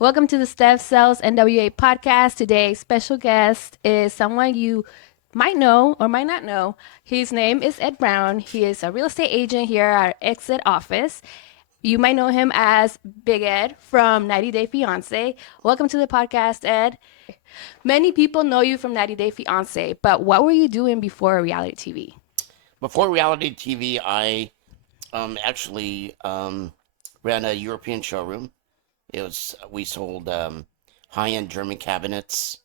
Welcome to the Stef Sells NWA Podcast. Today's special guest is someone you might know or might not know. His name is Ed Brown. He is a real estate agent here at our Exit office. You might know him as Big Ed from 90 Day Fiancé. Welcome to the podcast, Ed. Many people know you from 90 Day Fiancé, but what were you doing before reality TV? Before reality TV, I actually ran a European showroom. We sold high-end German cabinets,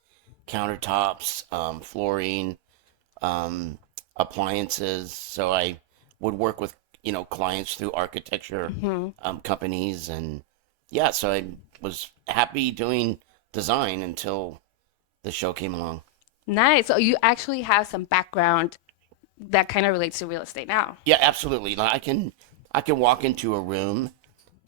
countertops, flooring, appliances. So I would work with clients through architecture companies, and yeah, so I was happy doing design until the show came along. Nice. So you actually have some background that kind of relates to real estate now. Yeah, absolutely. Like, I can walk into a room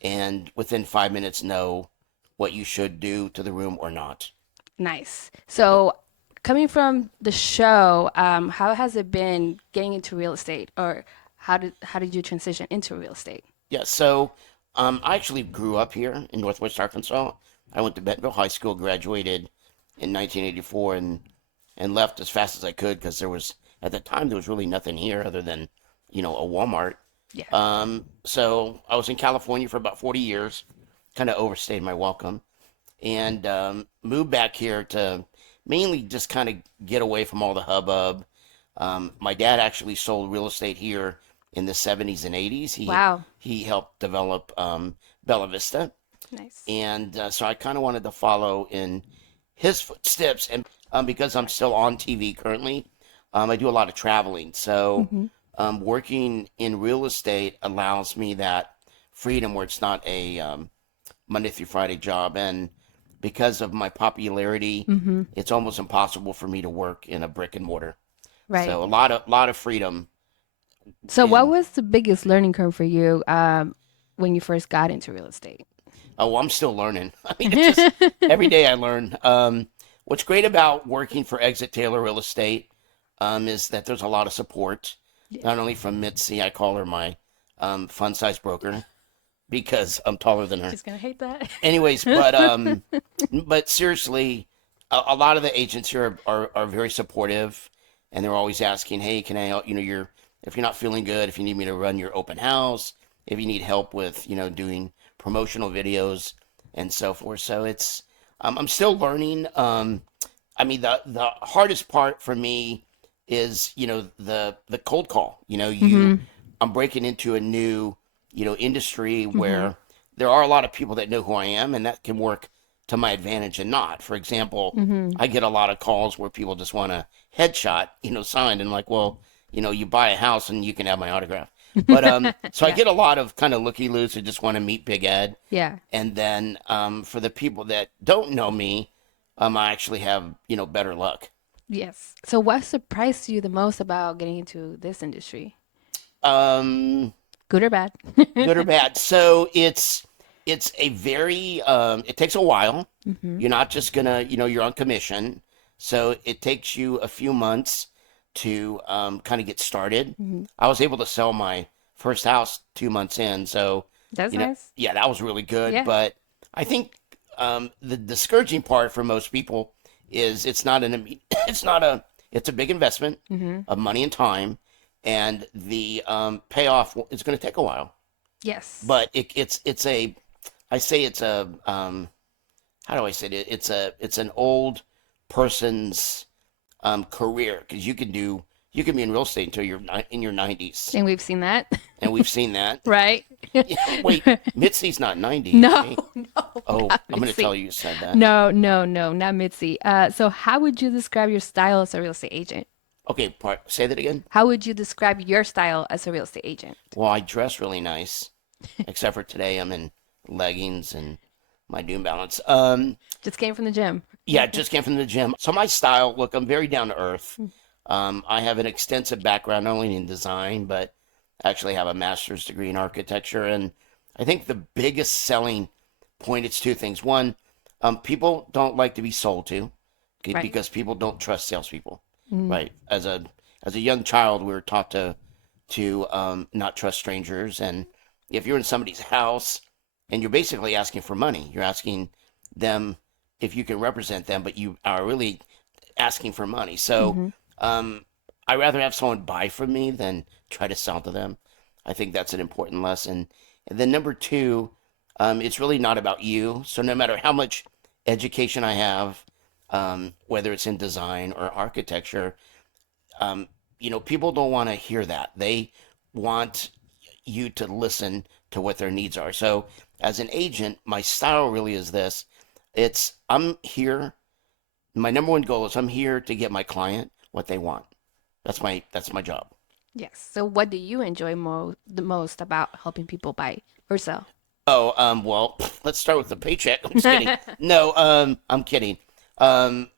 and within 5 minutes know what you should do to the room or not. Nice. So coming from the show, how has it been getting into real estate, or how did you transition into real estate? Yeah, so I actually grew up here in Northwest Arkansas. I went to Bentonville High School, graduated in 1984, and left as fast as I could because at the time there was really nothing here other than a Walmart. Yeah. So I was in California for about 40 years, kind of overstayed my welcome, and moved back here to mainly just kind of get away from all the hubbub. My dad actually sold real estate here in the 70s and 80s. Wow. He helped develop Bella Vista, Nice. and so I kind of wanted to follow in his footsteps. And because I'm still on TV currently, I do a lot of traveling. So working in real estate allows me that freedom where it's not a Monday through Friday job. And because of my popularity, it's almost impossible for me to work in a brick and mortar. Right. So a lot of freedom. So what was the biggest learning curve for you when you first got into real estate? Oh, I'm still learning. I mean, it's just every day I learn. What's great about working for Exit Taylor Real Estate is that there's a lot of support, not only from Mitzi, I call her my fun size broker because I'm taller than her. She's gonna hate that. Anyways, but seriously, a lot of the agents here are very supportive, and they're always asking, "Hey, can I help? If you're not feeling good, if you need me to run your open house, if you need help with doing promotional videos and so forth." So it's I'm still learning. I mean, the hardest part for me is the cold call. I'm breaking into a new industry where there are a lot of people that know who I am, and that can work to my advantage and not. For example, I get a lot of calls where people just want a headshot signed, and like, well, you buy a house and you can have my autograph. But so I get a lot of kind of looky-loos who just want to meet Big Ed. Yeah. And then for the people that don't know me, I actually have better luck. Yes. So what surprised you the most about getting into this industry? Um, Good or bad? Good or bad. So it's a very it takes a while. You're not just gonna you're on commission, so it takes you a few months to kind of get started. I was able to sell my first house 2 months in, so That's nice. yeah, that was really good. Yeah. But I think the discouraging part for most people is it's a big investment of money and time, and the payoff is going to take a while. Yes. But I say it's a how do I say it? It's an old person's career, because you can be in real estate until you're in your 90s, And we've seen that. and we've seen that. Right? Yeah, wait, Mitzi's not 90. No, right? no. Oh, not I'm going to Mitzi. tell you said that. No, not Mitzi. So how would you describe your style as a real estate agent? Okay, say that again. How would you describe your style as a real estate agent? Well, I dress really nice, except for today I'm in leggings and my New Balance. Just came from the gym. Yeah, just came from the gym. So my style, look, I'm very down to earth. I have an extensive background, not only in design, but actually have a master's degree in architecture. And I think the biggest selling point, it's two things. One, people don't like to be sold to, okay, Right. because people don't trust salespeople. Right. As a young child, we were taught to not trust strangers. And if you're in somebody's house and you're basically asking for money, you're asking them if you can represent them, but you are really asking for money. So I rather have someone buy from me than try to sell to them. I think that's an important lesson. And then number two, it's really not about you. So no matter how much education I have, whether it's in design or architecture, people don't want to hear that. They want you to listen to what their needs are. So as an agent, my style really is this. I'm here. My number one goal is I'm here to get my client what they want. That's my job. Yes. So what do you enjoy the most about helping people buy or sell? Oh, well, let's start with the paycheck. I'm just kidding. No, I'm kidding. Um,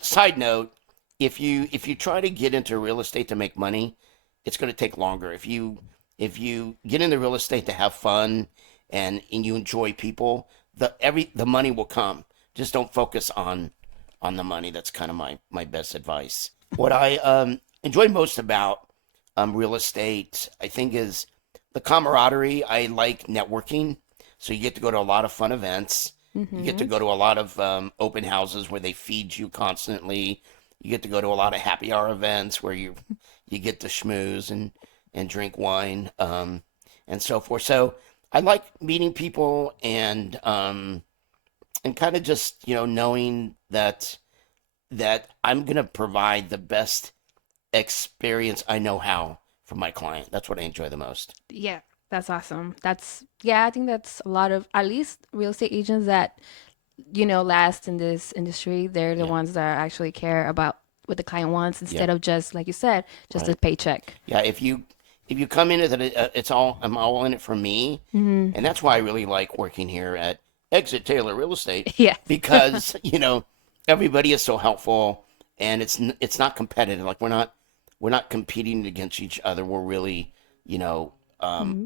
Side note, if you try to get into real estate to make money, it's going to take longer. If you get into real estate to have fun and you enjoy people, the money will come. Just don't focus on the money. That's kind of my best advice. What I enjoy most about real estate, I think, is the camaraderie. I like networking. So you get to go to a lot of fun events. You get to go to a lot of open houses where they feed you constantly. You get to go to a lot of happy hour events where you get to schmooze and drink wine and so forth. So I like meeting people and kind of just knowing that I'm gonna provide the best experience I know how for my client. That's what I enjoy the most. Yeah, that's awesome. I think that's a lot of, at least real estate agents that, last in this industry. They're the Yeah, ones that actually care about what the client wants yeah, instead of just, like you said, just a right. paycheck. Yeah, if you come into that, I'm all in it for me, and that's why I really like working here at Exit Taylor Real Estate Yes. because everybody is so helpful, and it's not competitive. Like we're not competing against each other. We're really you know um, hmm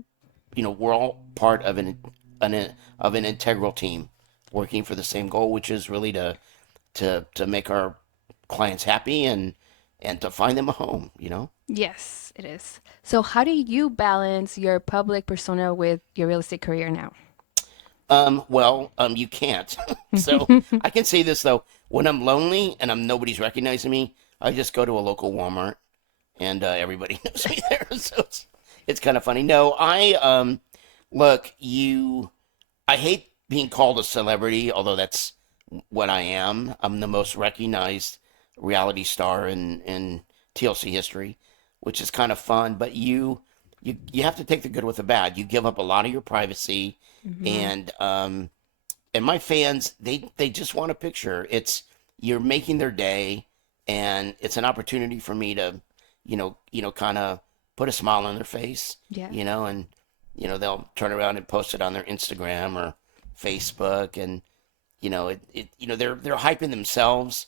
we're all part of an integral team working for the same goal, which is really to make our clients happy and to find them a home. Yes, it is. So how do you balance your public persona with your real estate career now? Well, you can't. So I can say this though: when I'm lonely and nobody's recognizing me, I just go to a local Walmart, and everybody knows me there. So it's kind of funny. No, look, I hate being called a celebrity, although that's what I am. I'm the most recognized reality star in TLC history, which is kind of fun. But you have to take the good with the bad. You give up a lot of your privacy, hmm and my fans, they just want a picture. You're making their day, and it's an opportunity for me to kind of put a smile on their face, Yeah. and they'll turn around and post it on their Instagram or Facebook, and they're hyping themselves,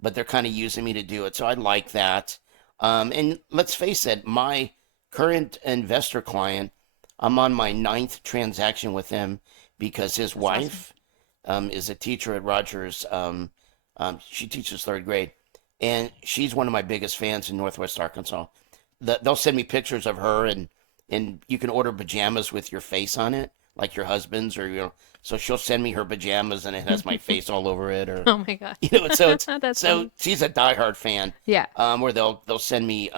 but they're kind of using me to do it. So I like that. And let's face it, my current investor client, I'm on my ninth transaction with him because his That's awesome. wife is a teacher at Rogers. She teaches third grade, and she's one of my biggest fans in Northwest Arkansas. They'll send me pictures of her, and you can order pajamas with your face on it, like your husband's, or so she'll send me her pajamas, and it has my face all over it, or Oh my God. so it's That's so funny. she's a diehard fan. Yeah. Where they'll send me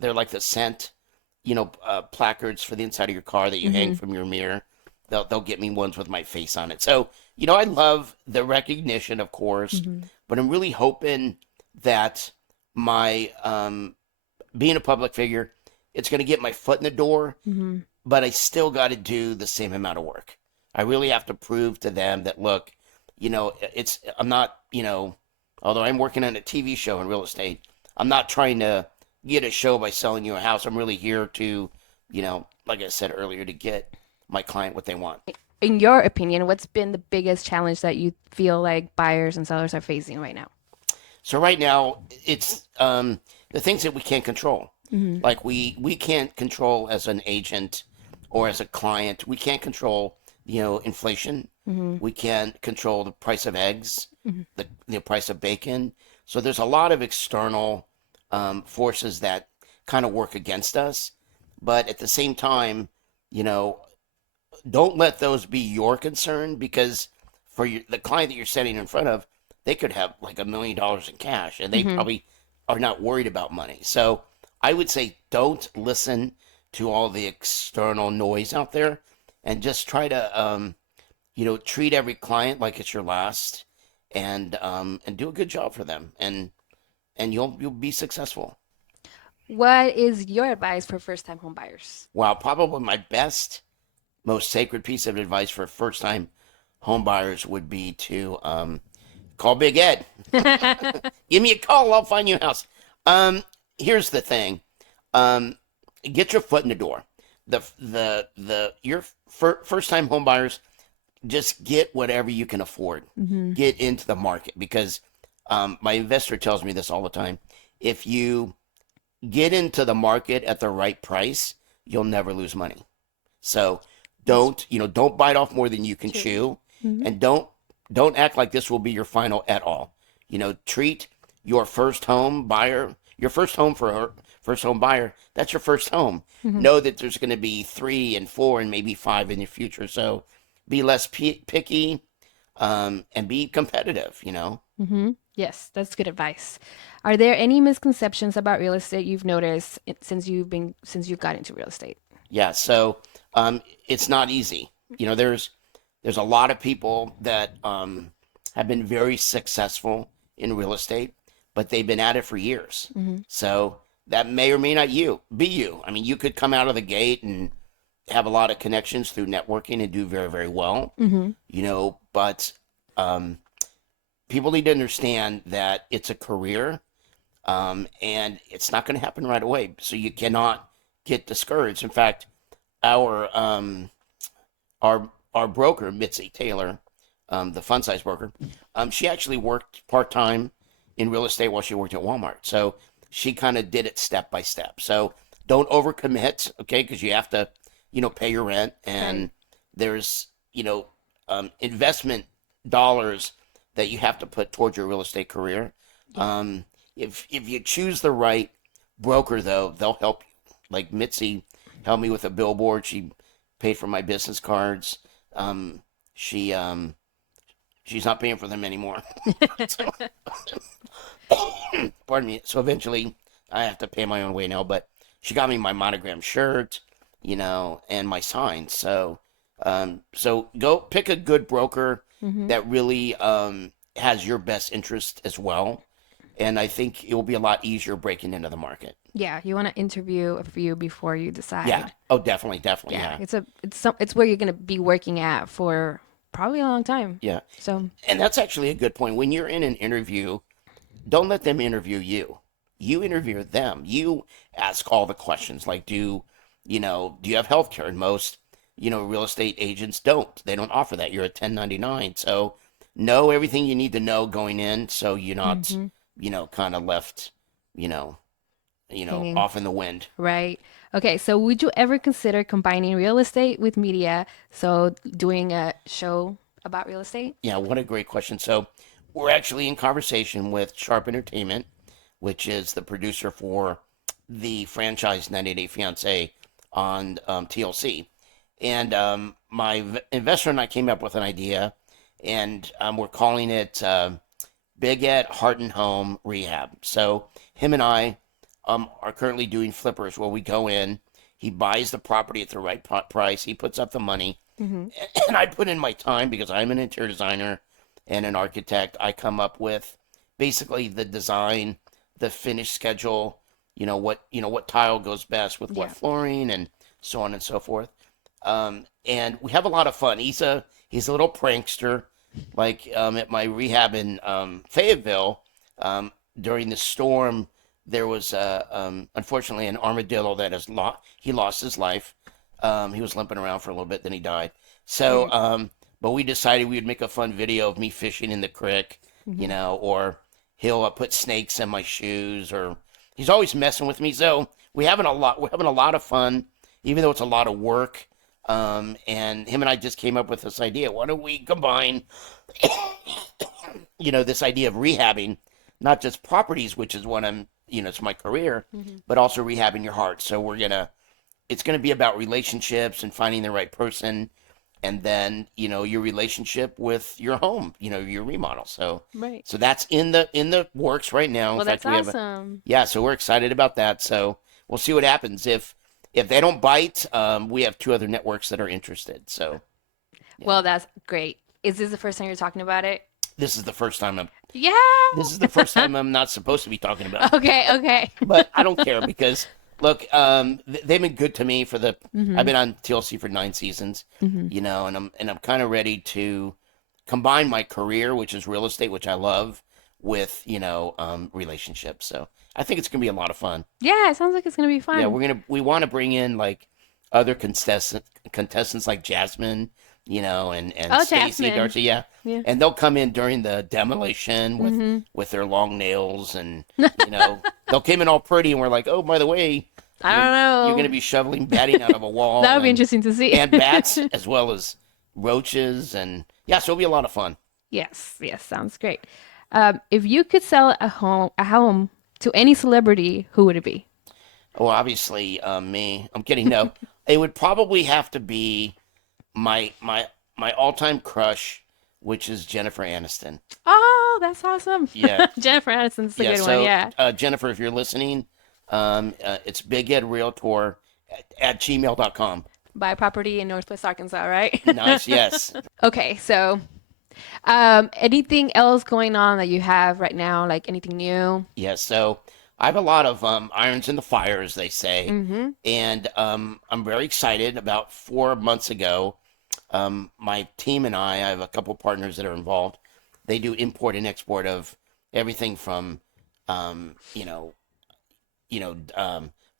they're like the scent, placards for the inside of your car that you hang hmm from your mirror. They'll get me ones with my face on it. So I love the recognition, of course, hmm but I'm really hoping that my being a public figure, it's going to get my foot in the door, hmm but I still got to do the same amount of work. I really have to prove to them that, look, I'm not, although I'm working on a TV show in real estate, I'm not trying to get a show by selling you a house. I'm really here to, like I said earlier, to get my client what they want. In your opinion, what's been the biggest challenge that you feel like buyers and sellers are facing right now? So right now, it's the things that we can't control. hmm Like we can't control as an agent or as a client. We can't control, inflation. hmm We can't control the price of eggs, hmm the price of bacon. So there's a lot of external forces that kind of work against us. But at the same time, you know, don't let those be your concern because for the client that you're sitting in front of, they could have like $1 million in cash, and they probably are not worried about money. So I would say don't listen to all the external noise out there, and just try to treat every client like it's your last, and do a good job for them, and you'll be successful. What is your advice for first-time home buyers? Wow, probably my best, most sacred piece of advice for first-time home buyers would be to call Big Ed. Give me a call, I'll find you a house. Here's the thing. Get your foot in the door. Your first-time home buyers, just get whatever you can afford. Get into the market, because my investor tells me this all the time. If you get into the market at the right price, you'll never lose money. So don't bite off more than you can chew, and don't act like this will be your final at all. Treat your first home buyer, your first home for her first home buyer, that's your first home. Know that there's going to be 3 and 4 and maybe 5 in the future. So be less picky, and be competitive. Yes, that's good advice. Are there any misconceptions about real estate you've noticed since you've got into real estate? Yeah. So it's not easy. There's a lot of people that have been very successful in real estate, but they've been at it for years. So that may or may not be you. I mean, you could come out of the gate and have a lot of connections through networking and do very, very well. But people need to understand that it's a career, and it's not going to happen right away. So you cannot get discouraged. In fact, our broker, Mitzi Taylor, the fund size broker, she actually worked part-time in real estate while she worked at Walmart. So she kind of did it step by step. So don't overcommit, okay? Because you have to, pay your rent, and there's, investment dollars that you have to put towards your real estate career. If you choose the right broker, though, they'll help you. Like Mitzi helped me with a billboard. She paid for my business cards. She's not paying for them anymore. Pardon me. So eventually I have to pay my own way now, but she got me my monogram shirt, and my sign. So go pick a good broker that really has your best interest as well. And I think it will be a lot easier breaking into the market. Yeah, you want to interview a few before you decide. Yeah. Oh, definitely. Yeah. It's where you're going to be working at for probably a long time. Yeah. So. And that's actually a good point. When you're in an interview, don't let them interview you. You interview them. You ask all the questions. Like, do you have health care? And most, real estate agents don't. They don't offer that. You're a 1099. So know everything you need to know going in, so you're not, kind of left, Hanging. off in the wind. Right. Okay. So would you ever consider combining real estate with media? So doing a show about real estate? Yeah, what a great question. So we're actually in conversation with Sharp Entertainment, which is the producer for the franchise 90 Day Fiancé on TLC. And my investor and I came up with an idea, and we're calling it Big Ed Heart and Home Rehab. So him and I are currently doing flippers, where we go in, he buys the property at the right price, he puts up the money, and I put in my time, because I'm an interior designer and an architect. I come up with basically the design, the finish schedule, what tile goes best with what flooring, and so on and so forth. And we have a lot of fun. He's a little prankster. Like at my rehab in Fayetteville, during the storm, there was unfortunately an armadillo that he lost his life. He was limping around for a little bit, then he died. So, but we decided we would make a fun video of me fishing in the creek, or he'll put snakes in my shoes, or he's always messing with me. So we're having a lot of fun, even though it's a lot of work. And him and I just came up with this idea. Why don't we combine, this idea of rehabbing, not just properties, which is what it's my career, but also rehabbing your heart. So it's going to be about relationships and finding the right person. and then your relationship with your home, your remodel. So Right. so that's in the works right now. In Well, fact, that's we have awesome. so we're excited about that. So we'll see what happens if they don't bite. We have two other networks that are interested. So yeah, Well, that's great. Is this the first time you're talking about it? this is the first time I'm Yeah. this is the first time I'm not supposed to be talking about it. Okay, okay. But I don't care because look, they've been good to me I've Mm-hmm. been on TLC for 9 seasons, Mm-hmm. and I'm kind of ready to combine my career, which is real estate, which I love, with relationships. So I think it's gonna be a lot of fun. Yeah, it sounds like it's gonna be Yeah, fun. we want to bring in like other contestants like Jasmine, and Oh, Stacy Jasmine. Darcy, yeah, Yeah. and they'll come in during the demolition Mm-hmm. with their long nails, and they'll come in all pretty, and we're like, oh, by the way, I you're don't you're gonna know. be shoveling batting out of a That wall, would be interesting to see. and bats as well as roaches, and yeah, so it'll be a lot of fun. Yes, yes, sounds great. If you could sell a home to any celebrity, who would it be? Oh, obviously, me. I'm kidding. No, it would probably have to be my all-time crush, which is Jennifer Aniston. Oh, that's awesome. Yeah, Jennifer Aniston's a yeah. good one. So, Yeah. Jennifer, if you're listening, it's Big Ed Realtor at gmail.com. Buy property in Northwest Arkansas, right? Nice, yes. Okay, so anything else going on that you have right now, like anything new? Yes, so I have a lot of irons in the fire, as they say, Mm-hmm. and I'm very excited. About 4 months ago, my team and I have a couple partners that are involved. They do import and export of everything from, um, you know,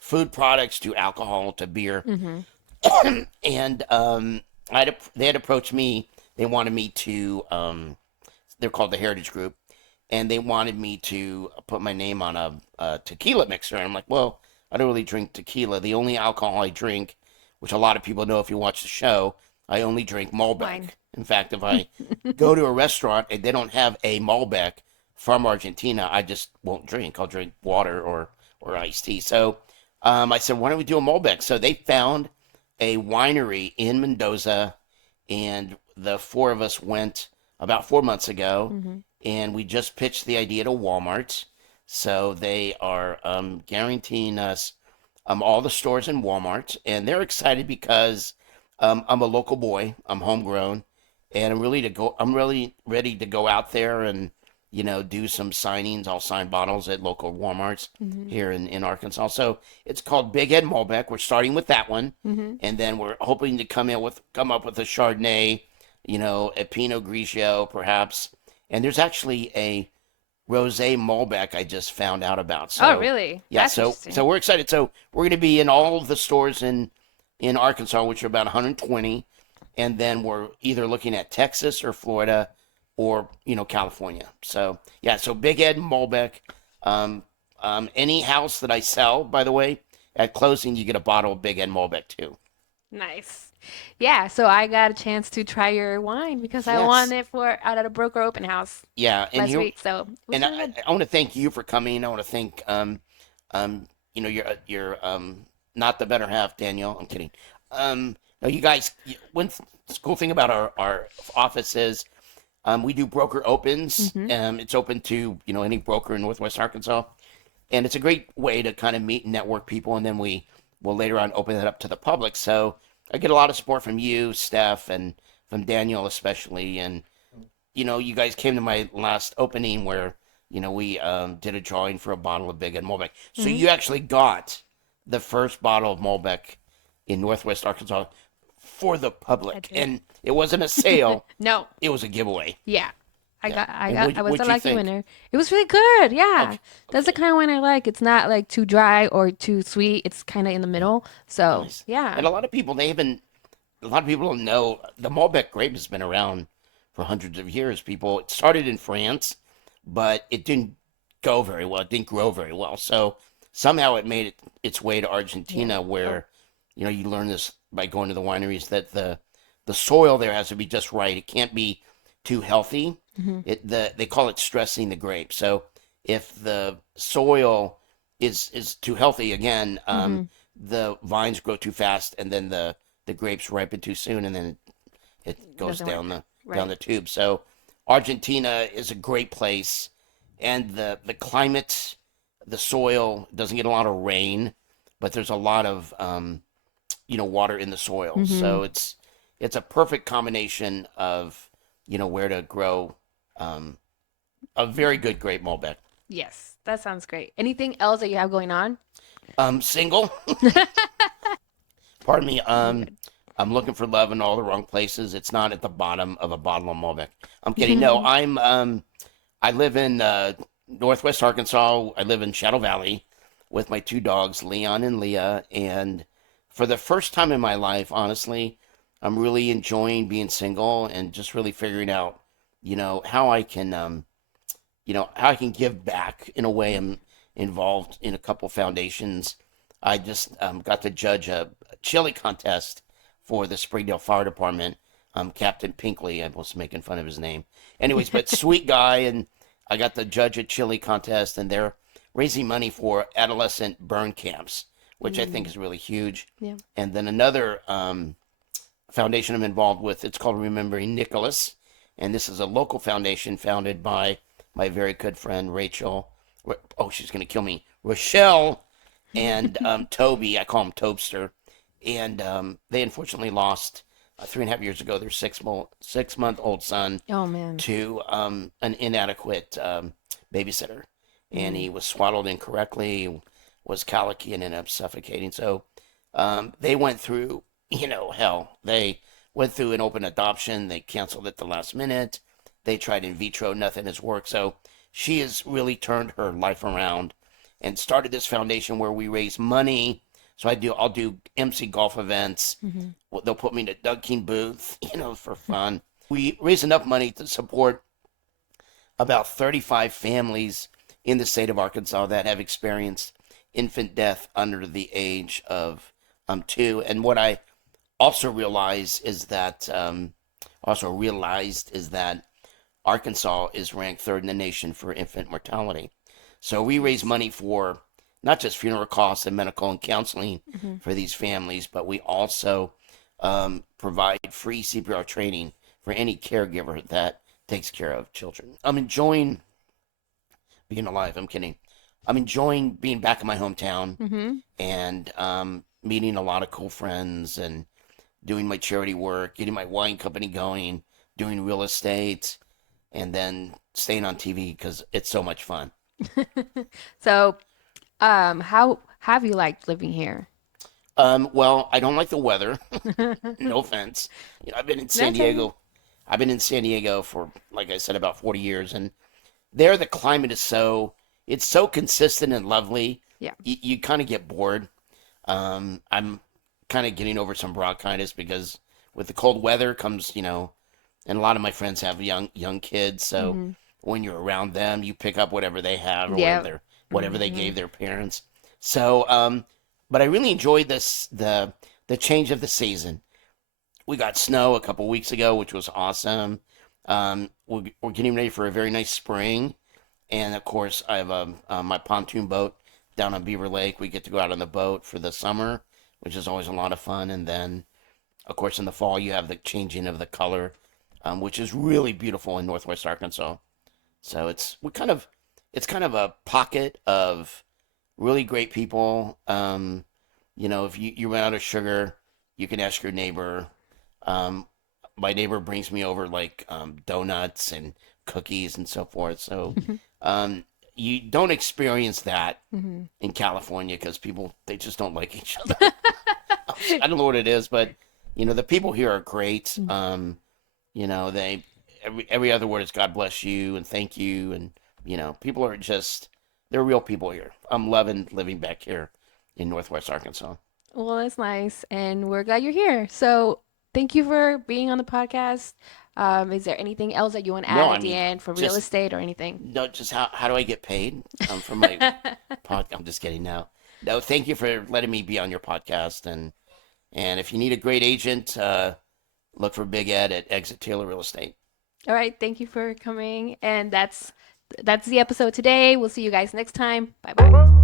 food products to alcohol to beer. Mm-hmm. And they had approached me. They wanted me to. They're called the Heritage Group, and they wanted me to put my name on a tequila mixer. And I'm like, well, I don't really drink tequila. The only alcohol I drink, which a lot of people know if you watch the show, I only drink Malbec. Wine. In fact, if I go to a restaurant and they don't have a Malbec from Argentina, I just won't drink. I'll drink water or iced tea. So I said, why don't we do a Malbec? So they found a winery in Mendoza, and the four of us went about 4 months ago, Mm-hmm. and we just pitched the idea to Walmart. So they are guaranteeing us all the stores in Walmart, and they're excited because I'm a local boy, I'm homegrown, and I'm really ready to go out there and do some signings. I'll sign bottles at local Walmarts Mm-hmm. here in Arkansas. So it's called Big Ed Malbec. We're starting with that one, Mm-hmm. and then we're hoping to come up with a Chardonnay, a Pinot Grigio perhaps. And there's actually a Rosé Malbec I just found out about. Oh, So really? yeah, That's so interesting. we're excited. So we're going to be in all of the stores in Arkansas, which are about 120, and then we're either looking at Texas or Florida or California. So yeah, so Big Ed Malbec. Any house that I sell, by the way, at closing you get a bottle of Big Ed Malbec too. Nice. Yeah, so I got a chance to try your wine because I won Yes, it for out at a broker open house yeah, and last here week. So it was and really good. I want to thank you for coming. I want to thank your not the better half, Daniel. I'm kidding. No, you guys. One cool thing about our office is we do broker opens. Mm-hmm. It's open to any broker in Northwest Arkansas, and it's a great way to kind of meet and network people. And then we will later on open it up to the public. So I get a lot of support from you, Steph, and from Daniel especially. And you guys came to my last opening where we did a drawing for a bottle of Big Ed Malbec. So Mm-hmm. you actually got the first bottle of Malbec in Northwest Arkansas for the I public, did. and it wasn't a sale; No. it was a giveaway. Yeah. I Yeah. got I And got I was what'd the you lucky think? winner. It was really good. Yeah. Okay, That's the okay, kind of wine I like. It's not like too dry or too sweet. It's kind of in the middle. So, nice. yeah. And a lot of people don't know the Malbec grape has been around for hundreds of years. It started in France, but it didn't go very well. It didn't grow very well. So somehow it made its way to Yeah. Argentina, where you learn this by going to the wineries that the soil there has to be just right. It can't be too healthy. Mm-hmm. They call it stressing the grape. So if the soil is too healthy, again, Mm-hmm. the vines grow too fast, and then the grapes ripen too soon, and then it It goes doesn't down work. down Right. the tube. So Argentina is a great place, and the climate, the soil doesn't get a lot of rain, but there's a lot of water in the soil. Mm-hmm. So it's a perfect combination of where to grow a very good grape Malbec. Yes, that sounds great. Anything else that you have going on? Single. Pardon me. You're good. I'm looking for love in all the wrong places. It's not at the bottom of a bottle of Malbec. I'm kidding. No, I live in Northwest Arkansas. I live in Shadow Valley with my two dogs, Leon and Leah. And for the first time in my life, honestly, I'm really enjoying being single and just really figuring out, how I can, how I can give back in a way. I'm involved in a couple foundations. I just got to judge a chili contest for the Springdale Fire Department. Captain Pinkley, I was making fun of his name. Anyways, but sweet guy, and I got to judge a chili contest, and they're raising money for adolescent burn camps, which I think is really huge. Yeah. And then another foundation I'm involved with, it's called Remembering Nicholas, and this is a local foundation founded by my very good friend Rachel. Oh, she's gonna kill me, Rochelle, and Toby. I call him Tobster, and they unfortunately lost 3.5 years ago their 6-month old son Oh man. to an inadequate babysitter, and he was swaddled incorrectly, was colicky, and ended up suffocating. So they went through, hell. They went through an open adoption. They canceled at the last minute. They tried in vitro. Nothing has worked. So she has really turned her life around and started this foundation where we raise money. So I'll do MC golf events. Mm-hmm. Well, they'll put me in a Doug King booth, for fun. We raise enough money to support about 35 families in the state of Arkansas that have experienced infant death under the age of 2. And what I also realized is that Arkansas is ranked third in the nation for infant mortality. So we raise money for not just funeral costs and medical and counseling Mm-hmm. for these families, but we also provide free CPR training for any caregiver that takes care of children. I'm enjoying being alive. I'm kidding. I'm enjoying being back in my hometown Mm-hmm. and meeting a lot of cool friends and doing my charity work, getting my wine company going, doing real estate, and then staying on TV because it's so much fun. So, how have you liked living here? Well, I don't like the weather. No offense. I've been in San That's okay. Diego. I've been in San Diego for, like I said, about 40 years, and there the climate is it's so consistent and lovely. Yeah. You kind of get bored. I'm kind of getting over some bronchitis because with the cold weather comes, and a lot of my friends have young kids, so Mm-hmm. when you're around them, you pick up whatever they have or Yeah. whatever they Mm-hmm. gave their parents. So, but I really enjoyed the change of the season. We got snow a couple weeks ago, which was awesome. We're getting ready for a very nice spring, and of course, I have my pontoon boat down on Beaver Lake. We get to go out on the boat for the summer, which is always a lot of fun. And then, of course, in the fall, you have the changing of the color, which is really beautiful in Northwest Arkansas. So it's kind of a pocket of really great people. If you run out of sugar, you can ask your neighbor. Um, my neighbor brings me over like donuts and cookies and so forth. So you don't experience that Mm-hmm. in California because people they just don't like each other. I don't know what it is, but the people here are great. They every other word is God bless you and thank you, and people are just they're real people here. I'm loving living back here in Northwest Arkansas. Well, that's nice, and we're glad you're here. So, thank you for being on the podcast. Is there anything else that you want to No, add I at the mean end for real just estate or anything? no, just how do I get paid for my podcast? I'm just kidding now. No, thank you for letting me be on your podcast, and if you need a great agent, look for Big Ed at Exit Taylor Real Estate. All right, thank you for coming, and that's the episode today. We'll see you guys next time. Bye bye.